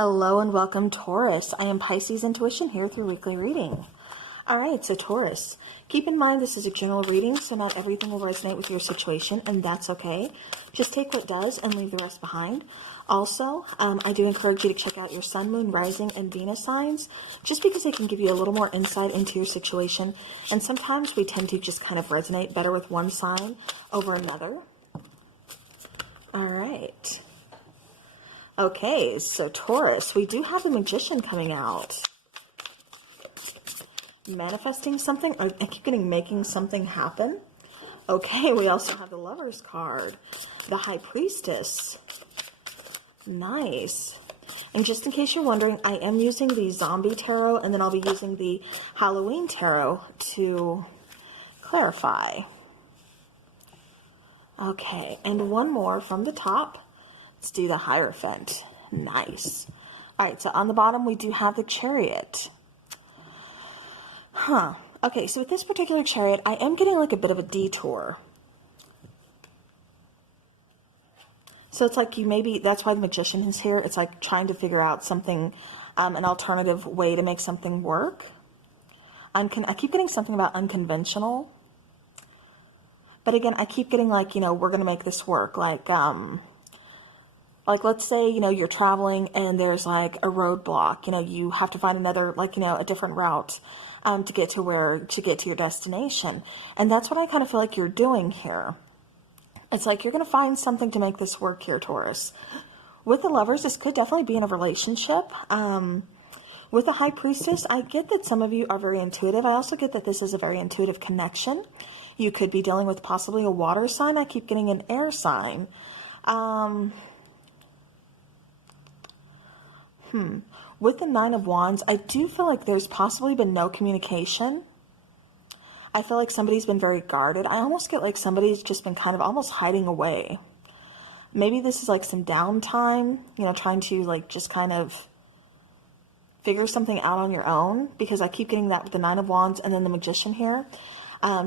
Hello and welcome, Taurus. I am Pisces Intuition here with your weekly reading. Alright, so Taurus, keep in mind this is a general reading, so not everything will resonate with your situation, and that's okay. Just take what does and leave the rest behind. Also, I do encourage you to check out your sun, moon, rising, and Venus signs, just because they can give you a little more insight into your situation, and sometimes we tend to just kind of resonate better with one sign over another. Alright. Okay, so Taurus, we do have the Magician coming out. Manifesting something. I keep getting making something happen. Okay, we also have the Lover's card. The High Priestess. Nice. And just in case you're wondering, I am using the Zombie Tarot, and then I'll be using the Halloween Tarot to clarify. Okay, and one more from the top. Let's do the Hierophant. Nice. All right, so on the bottom, we do have the Chariot. Okay, so with this particular Chariot, I am getting like a bit of a detour. So it's like that's why the Magician is here. It's like trying to figure out something, an alternative way to make something work. I keep getting something about unconventional. But again, I keep getting like, we're going to make this work. Like, let's say, you're traveling and there's like a roadblock, you have to find another, a different route, to get to your destination. And that's what I kind of feel like you're doing here. It's like, you're going to find something to make this work here, Taurus. With the Lovers, this could definitely be in a relationship. With the High Priestess, I get that some of you are very intuitive. I also get that this is a very intuitive connection. You could be dealing with possibly a water sign. I keep getting an air sign. With the Nine of Wands, I do feel like there's possibly been no communication. I feel like somebody's been very guarded. I almost get like somebody's just been kind of almost hiding away. Maybe this is like some downtime, trying to like just kind of figure something out on your own, because I keep getting that with the Nine of Wands and then the Magician here.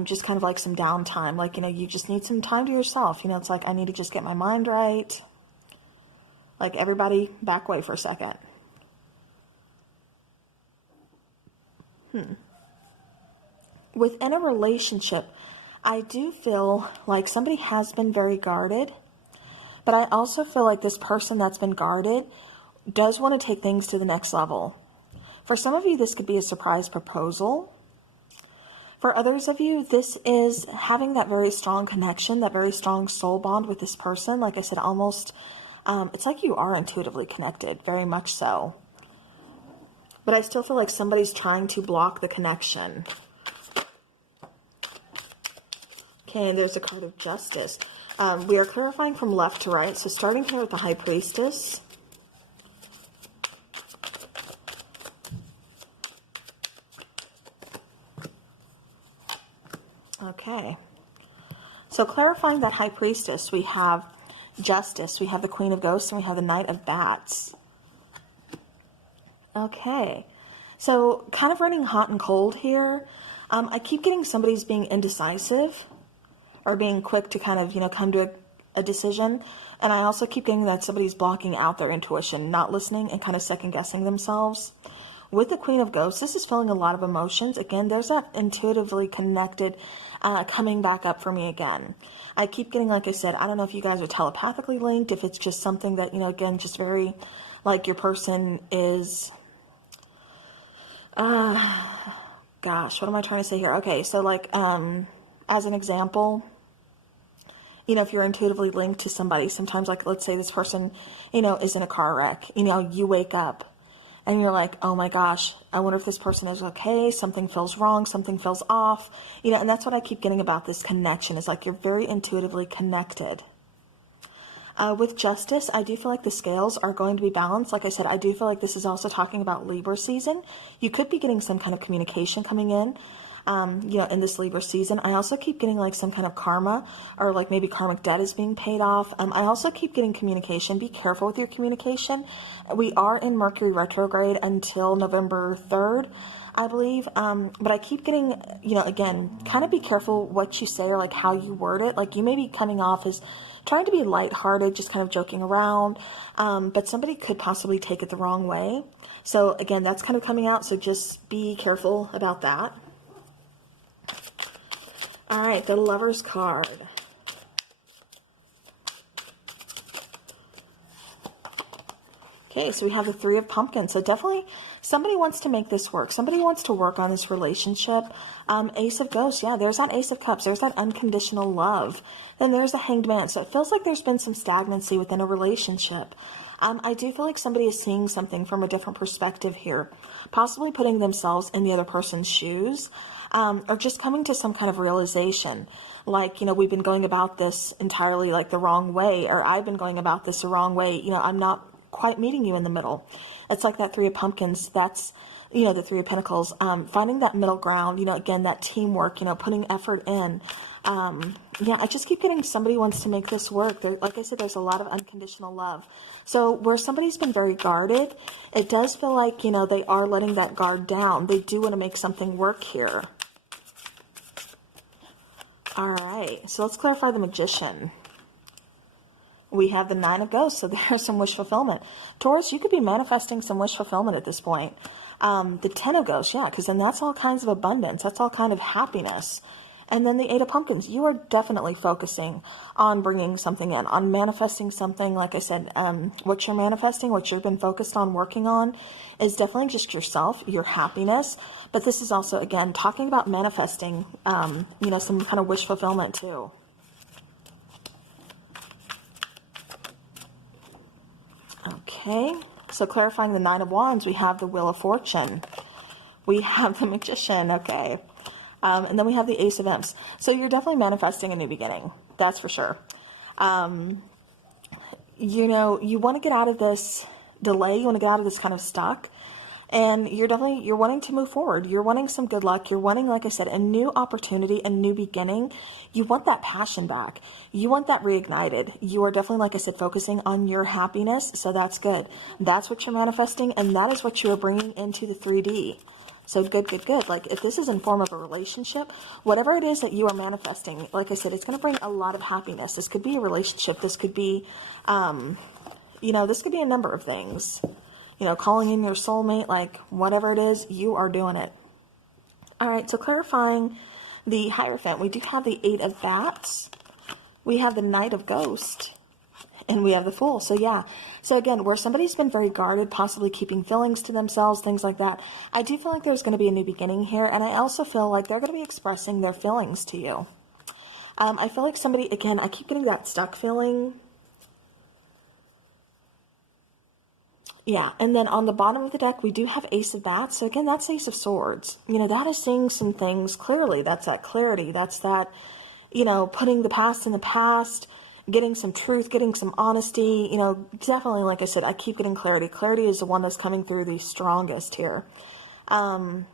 Just kind of like some downtime, like, you just need some time to yourself. It's like, I need to just get my mind right. Like, everybody back away for a second. Within a relationship, I do feel like somebody has been very guarded, but I also feel like this person that's been guarded does want to take things to the next level. For some of you, this could be a surprise proposal. For others of you, this is having that very strong connection, that very strong soul bond with this person. Like I said, almost, it's like you are intuitively connected, very much so. But I still feel like somebody's trying to block the connection. Okay, and there's a card of Justice. We are clarifying from left to right. So starting here with the High Priestess. Okay. So clarifying that High Priestess, we have Justice, we have the Queen of Ghosts, and we have the Knight of Bats. Okay, so kind of running hot and cold here. I keep getting somebody's being indecisive or being quick to kind of, come to a decision. And I also keep getting that somebody's blocking out their intuition, not listening and kind of second guessing themselves. With the Queen of Ghosts, this is feeling a lot of emotions. Again, there's that intuitively connected coming back up for me again. I keep getting, like I said, I don't know if you guys are telepathically linked, if it's just something that, again, just very, like your person is... gosh, what am I trying to say here? Okay, so like, as an example, if you're intuitively linked to somebody, sometimes like, let's say this person, is in a car wreck, you wake up and you're like, oh my gosh, I wonder if this person is okay. Something feels wrong. Something feels off, and that's what I keep getting about this connection. Is like, you're very intuitively connected. With Justice, I do feel like the scales are going to be balanced. Like I said, I do feel like this is also talking about Libra season. You could be getting some kind of communication coming in, in this Libra season. I also keep getting like some kind of karma, or like maybe karmic debt is being paid off. I also keep getting communication. Be careful with your communication. We are in Mercury retrograde until November 3rd. I believe. But I keep getting, again, kind of be careful what you say or like how you word it. Like you may be coming off as trying to be lighthearted, just kind of joking around. But somebody could possibly take it the wrong way. So again, that's kind of coming out. So just be careful about that. All right, the Lover's card. Okay, so we have the Three of Pumpkins. So definitely somebody wants to make this work. Somebody wants to work on this relationship. Ace of Ghosts. Yeah, there's that Ace of Cups. There's that unconditional love. Then there's the Hanged Man. So it feels like there's been some stagnancy within a relationship. I do feel like somebody is seeing something from a different perspective here. Possibly putting themselves in the other person's shoes. Or just coming to some kind of realization. Like, we've been going about this entirely like the wrong way. Or I've been going about this the wrong way. I'm not quite meeting you in the middle. It's like that Three of Pumpkins. That's, the Three of Pentacles. Finding that middle ground, again, that teamwork, putting effort in. Yeah, I just keep getting somebody wants to make this work. Like I said, there's a lot of unconditional love. So where somebody's been very guarded, it does feel like, they are letting that guard down. They do want to make something work here. All right, so let's clarify the Magician. We have the Nine of Ghosts, so there's some wish fulfillment. Taurus, you could be manifesting some wish fulfillment at this point. The Ten of Ghosts, yeah, because then that's all kinds of abundance. That's all kind of happiness. And then the Eight of Pumpkins, you are definitely focusing on bringing something in, on manifesting something. Like I said, what you're manifesting, what you've been focused on working on is definitely just yourself, your happiness. But this is also, again, talking about manifesting, some kind of wish fulfillment too. Okay, so clarifying the Nine of Wands, we have the Wheel of Fortune. We have the Magician, okay. And then we have the Ace of Imps. So you're definitely manifesting a new beginning. That's for sure. You want to get out of this delay. You want to get out of this kind of stuck. And you're wanting to move forward. You're wanting some good luck. You're wanting, like I said, a new opportunity, a new beginning. You want that passion back. You want that reignited. You are definitely, like I said, focusing on your happiness. So that's good. That's what you're manifesting. And that is what you are bringing into the 3D. So good, good, good. Like if this is in form of a relationship, whatever it is that you are manifesting, like I said, it's going to bring a lot of happiness. This could be a relationship. This could be, this could be a number of things. Calling in your soulmate, like whatever it is, you are doing it. All right, so clarifying the Hierophant, we do have the Eight of Bats. We have the Knight of Ghosts. And we have the Fool. So yeah. So again, where somebody's been very guarded, possibly keeping feelings to themselves, things like that. I do feel like there's going to be a new beginning here. And I also feel like they're going to be expressing their feelings to you. I feel like somebody, again, I keep getting that stuck feeling. Yeah, and then on the bottom of the deck, we do have Ace of Bats. So again, that's Ace of Swords. That is seeing some things clearly. That's that clarity. That's that, putting the past in the past, getting some truth, getting some honesty. Definitely, like I said, I keep getting clarity. Clarity is the one that's coming through the strongest here. But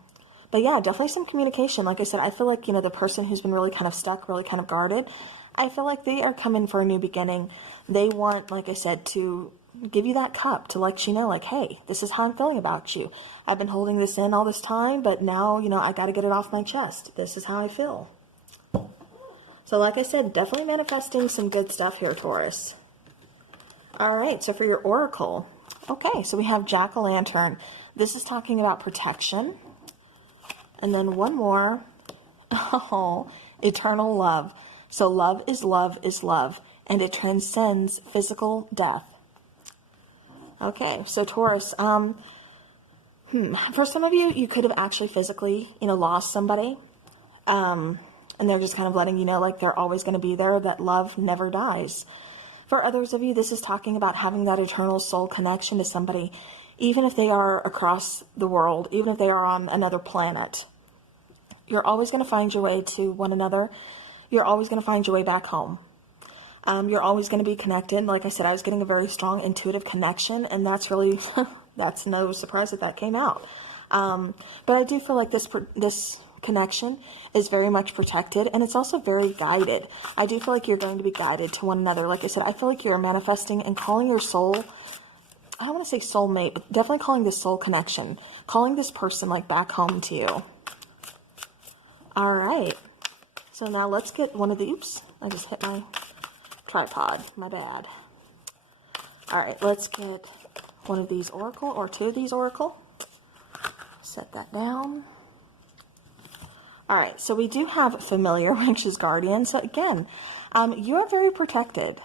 yeah, definitely some communication. Like I said, I feel like, the person who's been really kind of stuck, really kind of guarded, I feel like they are coming for a new beginning. They want, like I said, to give you that cup to let you know, like, hey, this is how I'm feeling about you. I've been holding this in all this time, but now, I got to get it off my chest. This is how I feel. So like I said, definitely manifesting some good stuff here, Taurus. All right, so for your oracle, okay, so we have Jack-o'-lantern. This is talking about protection. And then one more, eternal love. So love is love is love, and it transcends physical death. Okay, so Taurus, for some of you, you could have actually physically, lost somebody. And they're just kind of letting you know, like, they're always going to be there, that love never dies. For others of you, this is talking about having that eternal soul connection to somebody, even if they are across the world, even if they are on another planet. You're always going to find your way to one another. You're always going to find your way back home. You're always going to be connected. Like I said, I was getting a very strong intuitive connection, and that's really, that's no surprise that came out. But I do feel like this connection is very much protected, and it's also very guided. I do feel like you're going to be guided to one another. Like I said, I feel like you're manifesting and calling your soul I don't want to say soulmate, but definitely calling this soul connection, calling this person like back home to you. All right. So now let's get one of the, oops, I just hit my tripod, my bad. All right, let's get one of these oracle or two of these oracle. Set that down. All right, so we do have familiar, which is guardian. So again, you are very protected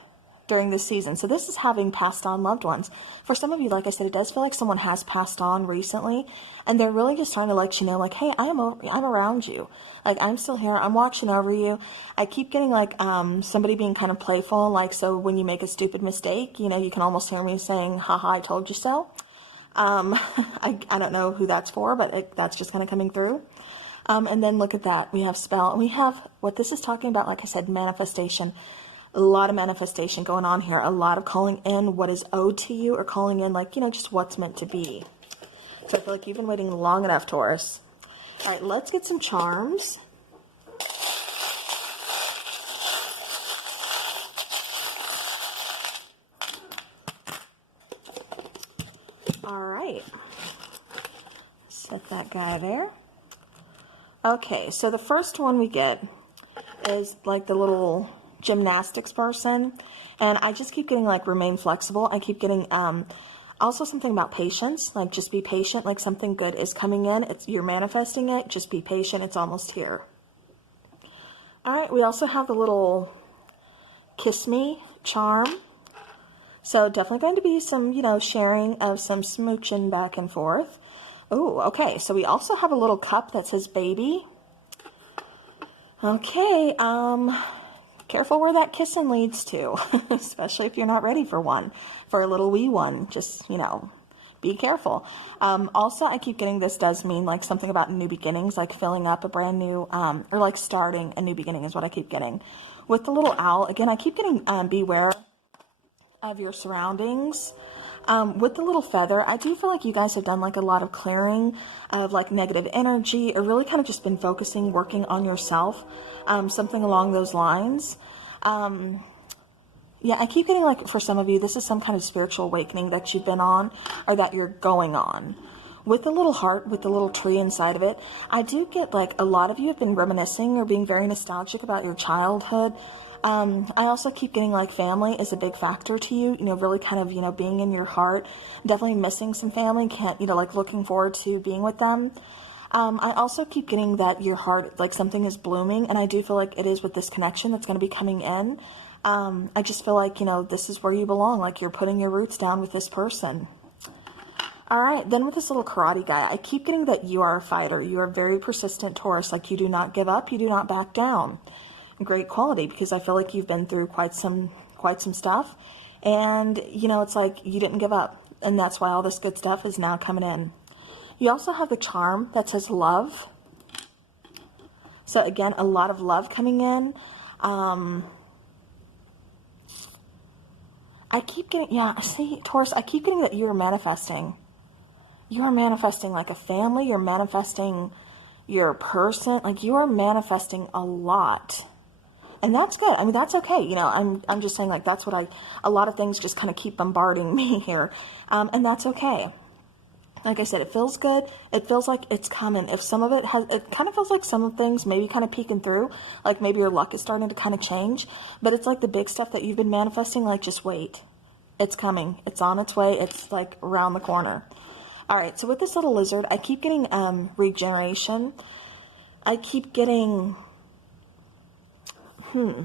during this season. So this is having passed on loved ones. For some of you, like I said, it does feel like someone has passed on recently, and they're really just trying to let you know, like, hey, I'm around you. Like, I'm still here. I'm watching over you. I keep getting like somebody being kind of playful. Like, so when you make a stupid mistake, you know, you can almost hear me saying, haha, I told you so. I don't know who that's for, but that's just kind of coming through. And then look at that. We have spell, and we have what this is talking about. Like I said, manifestation. A lot of manifestation going on here. A lot of calling in what is owed to you, or calling in like, you know, just what's meant to be. So I feel like you've been waiting long enough, Taurus. All right, let's get some charms. All right. Set that guy there. Okay, so the first one we get is like the little gymnastics person, and I just keep getting like remain flexible. I keep getting also something about patience, like just be patient, like something good is coming in. You're manifesting it, just be patient, it's almost here. All right, we also have the little kiss me charm. So definitely going to be some, you know, sharing of some smooching back and forth. Oh, okay, so we also have a little cup that says baby. Okay, careful where that kissing leads to, especially if you're not ready for one, for a little wee one. Just, you know, be careful. Also, I keep getting this does mean like something about new beginnings, like filling up a brand new, or like starting a new beginning is what I keep getting. With the little owl, again, I keep getting beware of your surroundings. With the little feather, I do feel like you guys have done like a lot of clearing of like negative energy, or really kind of just been focusing, working on yourself, something along those lines. Yeah, I keep getting like for some of you, this is some kind of spiritual awakening that you've been on, or that you're going on. With the little heart, with the little tree inside of it, I do get like a lot of you have been reminiscing or being very nostalgic about your childhood. I also keep getting like family is a big factor to you, you know, really kind of, you know, being in your heart, definitely missing some family, can't, you know, like looking forward to being with them. I also keep getting that your heart, like something is blooming, and I do feel like it is with this connection that's going to be coming in. I just feel like, you know, this is where you belong, like you're putting your roots down with this person. All right, then with this little karate guy, I keep getting that you are a fighter. You are very persistent, Taurus, like you do not give up, you do not back down. Great quality, because I feel like you've been through quite some stuff, and you know, it's like you didn't give up, and that's why all this good stuff is now coming in. You also have the charm that says love. So again, a lot of love coming in. I keep getting, yeah, see, Taurus, I keep getting that you are manifesting. You are manifesting like a family. You're manifesting your person. Like you are manifesting a lot. And that's good. I mean, that's okay. You know, I'm just saying like, that's what a lot of things just kind of keep bombarding me here. And that's okay. Like I said, it feels good. It feels like it's coming. If some of it kind of feels like some of things maybe kind of peeking through, like maybe your luck is starting to kind of change, but it's like the big stuff that you've been manifesting, like just wait. It's coming. It's on its way. It's like around the corner. All right. So with this little lizard, I keep getting, regeneration. I keep getting, yeah,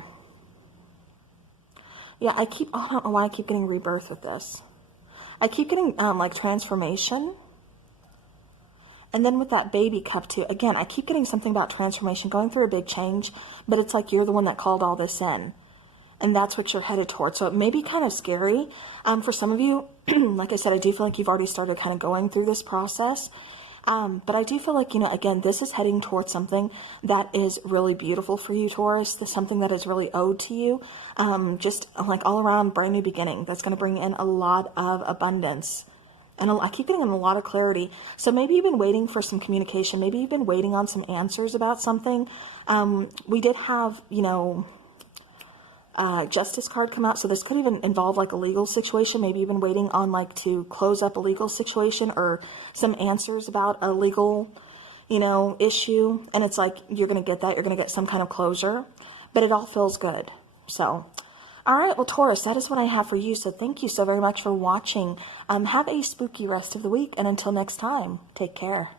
I don't know why I keep getting rebirth with this. I keep getting, like transformation. And then with that baby cup too, again, I keep getting something about transformation, going through a big change, but it's like you're the one that called all this in. And that's what you're headed towards. So it may be kind of scary. For some of you, like I said, I do feel like you've already started kind of going through this process. But I do feel like, you know, again, this is heading towards something that is really beautiful for you, Taurus. This something that is really owed to you. Just like all around brand new beginning. That's going to bring in a lot of abundance. And I keep getting a lot of clarity. So maybe you've been waiting for some communication. Maybe you've been waiting on some answers about something. We did have, you know, Justice card come out. So this could even involve like a legal situation. Maybe you've been waiting on like to close up a legal situation or some answers about a legal, you know, issue. And it's like, you're going to get that. You're going to get some kind of closure, but it all feels good. So, all right. Well, Taurus, that is what I have for you. So thank you so very much for watching. Have a spooky rest of the week. And until next time, take care.